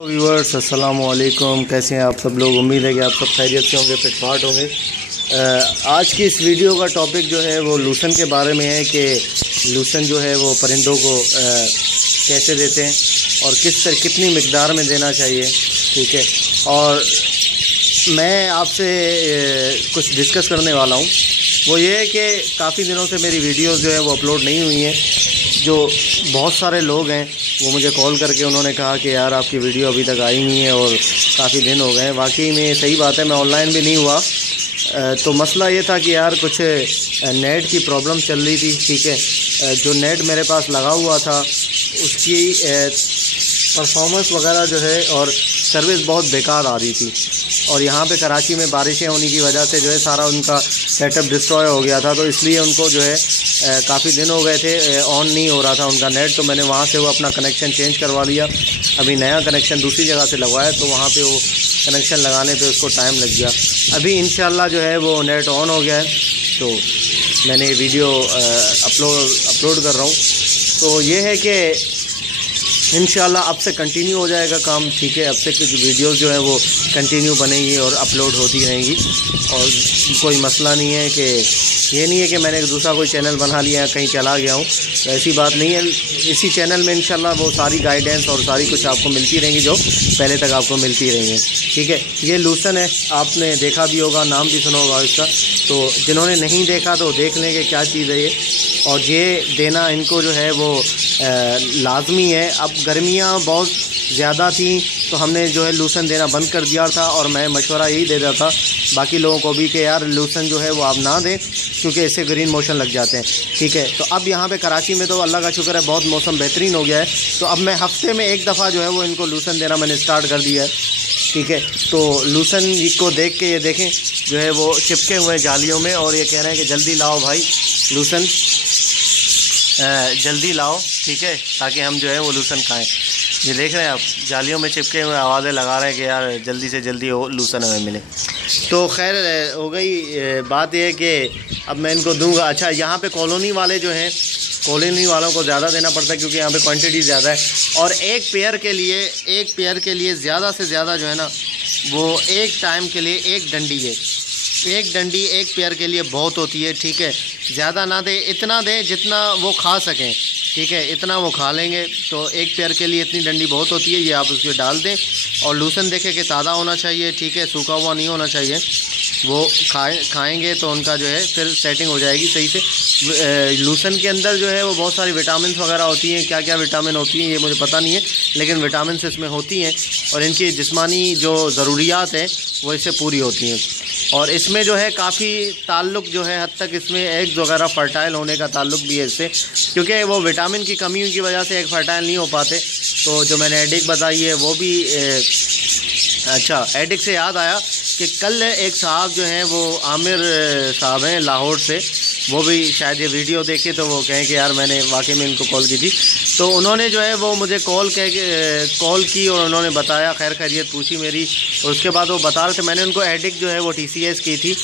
Viewers अस्सलाम वालेकुम, कैसे हैं आप सब लोग। उम्मीद है कि आप सब खैरियत से होंगे, फिटफाट होंगे। आज की इस वीडियो का टॉपिक जो है वो लूसन के बारे में है कि लूसन जो है वो परिंदों को कैसे देते हैं और कितनी मिकदार में देना चाहिए, ठीक है। और मैं आपसे कुछ डिस्कस करने वाला हूँ, वो ये है कि काफ़ी दिनों से मेरी वीडियोस जो है वो अपलोड नहीं हुई हैं। जो बहुत सारे लोग हैं वो मुझे कॉल करके उन्होंने कहा कि यार आपकी वीडियो अभी तक आई नहीं है और काफ़ी दिन हो गए हैं। वाकई में सही बात है, मैं ऑनलाइन भी नहीं हुआ। तो मसला ये था कि यार कुछ नेट की प्रॉब्लम चल रही थी, ठीक है। जो नेट मेरे पास लगा हुआ था उसकी परफॉर्मेंस वगैरह जो है और सर्विस बहुत बेकार आ रही थी। और यहाँ पे कराची में बारिशें होने की वजह से जो है सारा उनका सेटअप डिस्ट्रॉय हो गया था, तो इसलिए उनको जो है काफ़ी दिन हो गए थे ऑन नहीं हो रहा था उनका नेट। तो मैंने वहाँ से वो अपना कनेक्शन चेंज करवा लिया, अभी नया कनेक्शन दूसरी जगह से लगवाया, तो वहाँ पे वो कनेक्शन लगाने पे उसको टाइम लग गया। अभी इंशाल्लाह जो है वो नेट ऑन हो गया है, तो मैंने वीडियो अपलोड कर रहा हूँ। तो ये है कि इंशाल्लाह अब से कंटिन्यू हो जाएगा काम, ठीक है। अब से कुछ वीडियोस जो है वो कंटिन्यू बनेंगी और अपलोड होती रहेंगी, और कोई मसला नहीं है कि ये नहीं है कि मैंने दूसरा कोई चैनल बना लिया है कहीं चला गया हूँ, तो ऐसी बात नहीं है। इसी चैनल में इंशाल्लाह वो सारी गाइडेंस और सारी कुछ आपको मिलती रहेंगी जो पहले तक आपको मिलती रही हैं, ठीक है। ये लूसन है, आपने देखा भी होगा, नाम भी सुना होगा इसका, तो जिन्होंने नहीं देखा तो देख लें कि क्या चीज़ है ये। और ये देना इनको जो है वो लाजमी है। अब गर्मियाँ बहुत ज़्यादा थी तो हमने जो है लूसन देना बंद कर दिया था, और मैं मशवरा यही दे रहा था बाकी लोगों को भी कि यार लूसन जो है वो आप ना दें, क्योंकि इससे ग्रीन मोशन लग जाते हैं, ठीक है। तो अब यहाँ पे कराची में तो अल्लाह का शुक्र है बहुत मौसम बेहतरीन हो गया है, तो अब मैं हफ्ते में एक दफ़ा जो है वो इनको लूसन देना मैंने स्टार्ट कर दिया है, ठीक है। तो लूसन को देख के ये देखें जो है वो चिपके हुए हैं जालियों में, और ये कह रहे हैं कि जल्दी लाओ भाई लूसन, जल्दी लाओ, ठीक है, ताकि हम जो है वो लूसन खाएं। ये देख रहे हैं आप, जालियों में चिपके हुए आवाज़ें लगा रहे हैं कि यार जल्दी से जल्दी हो लूसन हमें मिले। तो खैर हो गई बात यह है कि अब मैं इनको दूंगा। अच्छा, यहाँ पे कॉलोनी वाले जो हैं, कॉलोनी वालों को ज़्यादा देना पड़ता है क्योंकि यहाँ पे क्वांटिटी ज़्यादा है, और एक पेयर के लिए ज़्यादा से ज़्यादा जो है ना वो एक टाइम के लिए एक डंडी है। एक डंडी एक पेयर के लिए बहुत होती है, ठीक है। ज़्यादा ना दे, इतना दें जितना वो खा सकें, ठीक है, इतना वो खा लेंगे। तो एक पेयर के लिए इतनी डंडी बहुत होती है, ये आप उसमें डाल दें। और लूसन देखें कि ताज़ा होना चाहिए, ठीक है, सूखा हुआ नहीं होना चाहिए। वो खाएंगे तो उनका जो है फिर सेटिंग हो जाएगी सही से। लूसन के अंदर जो है वो बहुत सारी विटामिन वगैरह होती हैं, क्या क्या विटामिन होती हैं ये मुझे पता नहीं है, लेकिन विटामिन इसमें होती हैं और इनकी जिस्मानी जो ज़रूरियात हैं वो इससे पूरी होती हैं। और इसमें जो है काफ़ी ताल्लुक़ जो है हद तक इसमें एग्स वगैरह फर्टाइल होने का ताल्लुक़ भी है इससे, क्योंकि वो विटामिन की कमी की वजह से एग फर्टाइल नहीं हो पाते। तो जो मैंने एडिक बताई है वो भी अच्छा, एडिक से याद आया कि कल एक साहब जो हैं वो आमिर साहब हैं लाहौर से, वो भी शायद ये वीडियो देखे तो वो कहें कि यार मैंने वाकई में इनको कॉल की थी। तो उन्होंने जो है वो मुझे कॉल की और उन्होंने बताया, खैरियत पूछी मेरी, और उसके बाद वो बता रहे थे, मैंने उनको एडिक जो है वो TCS की थी,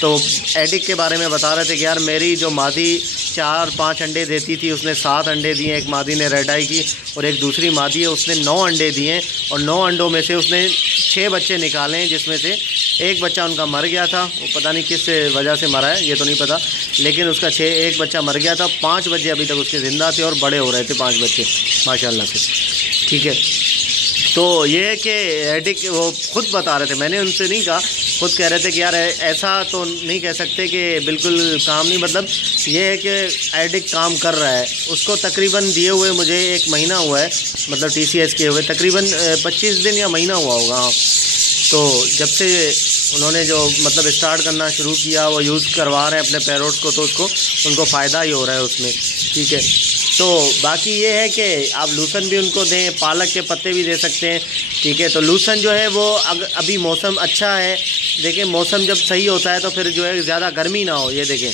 तो एडिक के बारे में बता रहे थे कि यार मेरी जो मादी 4-5 अंडे देती थी उसने 7 अंडे दिए। एक मादी ने रेड आई की और एक दूसरी मादी है उसने 9 अंडे दिए, और 9 अंडों में से उसने 6 बच्चे निकाले हैं, जिसमें से एक बच्चा उनका मर गया था। वो पता नहीं किस वजह से मरा है ये तो नहीं पता, लेकिन उसका एक बच्चा मर गया था। 5 बच्चे अभी तक उसके ज़िंदा थे और बड़े हो रहे थे 5 बच्चे माशाल्लाह से, ठीक है। तो ये है कि एडिक वो खुद बता रहे थे, मैंने उनसे नहीं कहा, खुद कह रहे थे कि यार ऐसा तो नहीं कह सकते कि बिल्कुल काम नहीं, मतलब ये है कि एडिक काम कर रहा है। उसको तकरीबन दिए हुए मुझे 1 महीना हुआ है, मतलब TCS किए हुए तकरीबन 25 दिन या महीना हुआ होगा। हाँ, तो जब से उन्होंने जो मतलब स्टार्ट करना शुरू किया, वो यूज़ करवा रहे हैं अपने पैरोट्स को, तो उनको फ़ायदा ही हो रहा है उसमें, ठीक है। तो बाकी ये है कि आप लूसन भी उनको दें, पालक के पत्ते भी दे सकते हैं, ठीक है। तो लूसन जो है वो अभी मौसम अच्छा है, देखें मौसम जब सही होता है तो फिर जो है ज़्यादा गर्मी ना हो। ये देखें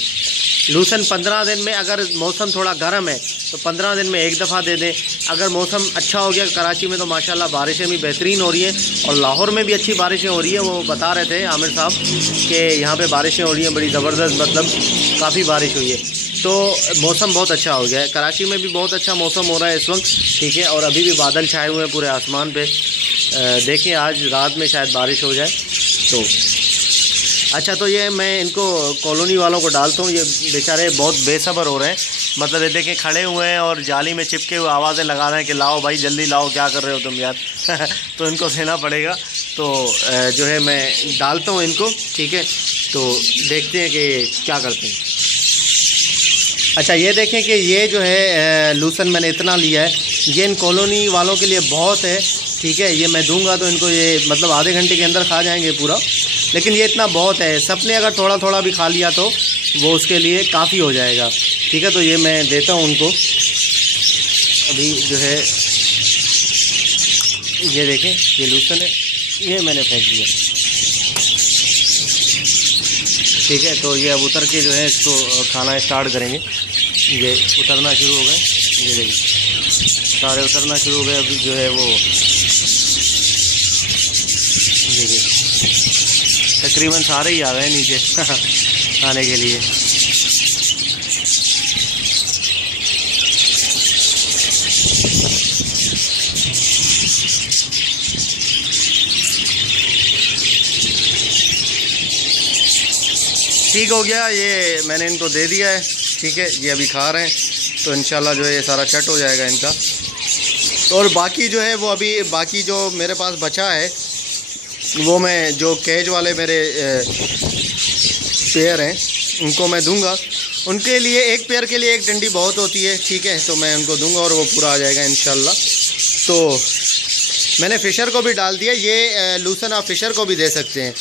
लूसन 15 दिन में, अगर मौसम थोड़ा गर्म है तो 15 दिन में एक दफ़ा दे दें। अगर मौसम अच्छा हो गया, कराची में तो माशाल्लाह बारिशें भी बेहतरीन हो रही हैं और लाहौर में भी अच्छी बारिशें हो रही हैं। वो बता रहे थे आमिर साहब कि यहाँ पे बारिशें हो रही हैं बड़ी ज़बरदस्त, मतलब काफ़ी बारिश हुई है। तो मौसम बहुत अच्छा हो गया है, कराची में भी बहुत अच्छा मौसम हो रहा है इस वक्त, ठीक है। और अभी भी बादल छाए हुए हैं पूरे आसमान पे, देखिए आज रात में शायद बारिश हो जाए तो अच्छा। तो ये मैं इनको कॉलोनी वालों को डालता हूँ, ये बेचारे बहुत बेसब्र हो रहे हैं। मतलब ये देखें खड़े हुए हैं और जाली में चिपके हुए आवाज़ें लगा रहे हैं कि लाओ भाई जल्दी लाओ, क्या कर रहे हो तुम यार। तो इनको देना पड़ेगा। तो जो है मैं डालता हूँ इनको, ठीक है। तो देखते हैं कि क्या करते हैं। अच्छा ये देखें कि ये जो है लूसन मैंने इतना लिया है, ये इन कॉलोनी वालों के लिए बहुत है, ठीक है। ये मैं दूंगा तो इनको ये मतलब आधे घंटे के अंदर खा जाएंगे पूरा, लेकिन ये इतना बहुत है। सबने अगर थोड़ा थोड़ा भी खा लिया तो वो उसके लिए काफ़ी हो जाएगा, ठीक है। तो ये मैं देता हूँ उनको। अभी जो है ये देखें ये लूसन है, ये मैंने फेंक दिया, ठीक है। तो ये अब उतर के जो है इसको खाना स्टार्ट करेंगे। ये उतरना शुरू हो गए, ये देखिए सारे उतरना शुरू हो गए। अभी जो है वो देखिए तकरीबन सारे ही आ गए नीचे खाने के लिए। ठीक हो गया, ये मैंने इनको दे दिया है, ठीक है। ये अभी खा रहे हैं तो इंशाल्लाह जो है ये सारा सेट हो जाएगा इनका। और बाकी जो है वो अभी बाकी जो मेरे पास बचा है वो मैं जो केज वाले मेरे पेयर हैं उनको मैं दूंगा। उनके लिए एक पेयर के लिए एक डंडी बहुत होती है, ठीक है। तो मैं उनको दूंगा और वो पूरा आ जाएगा इंशाल्लाह। तो मैंने फ़िशर को भी डाल दिया। ये लूसन आप फ़िशर को भी दे सकते हैं,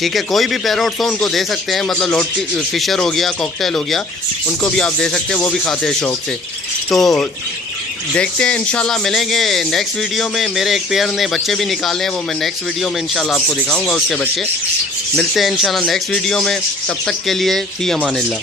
ठीक है। कोई भी पैरोट्स हो उनको दे सकते हैं, मतलब लोटी फ़िशर हो गया, कॉकटेल हो गया, उनको भी आप दे सकते हैं, वो भी खाते हैं शौक़ से। तो देखते हैं इंशाल्लाह मिलेंगे नेक्स्ट वीडियो में। मेरे एक पेयर ने बच्चे भी निकाले हैं, वो मैं नेक्स्ट वीडियो में इंशाल्लाह आपको दिखाऊंगा उसके बच्चे। मिलते हैं इंशाल्लाह नेक्स्ट वीडियो में, तब तक के लिए फ़ी अमानिल्लाह।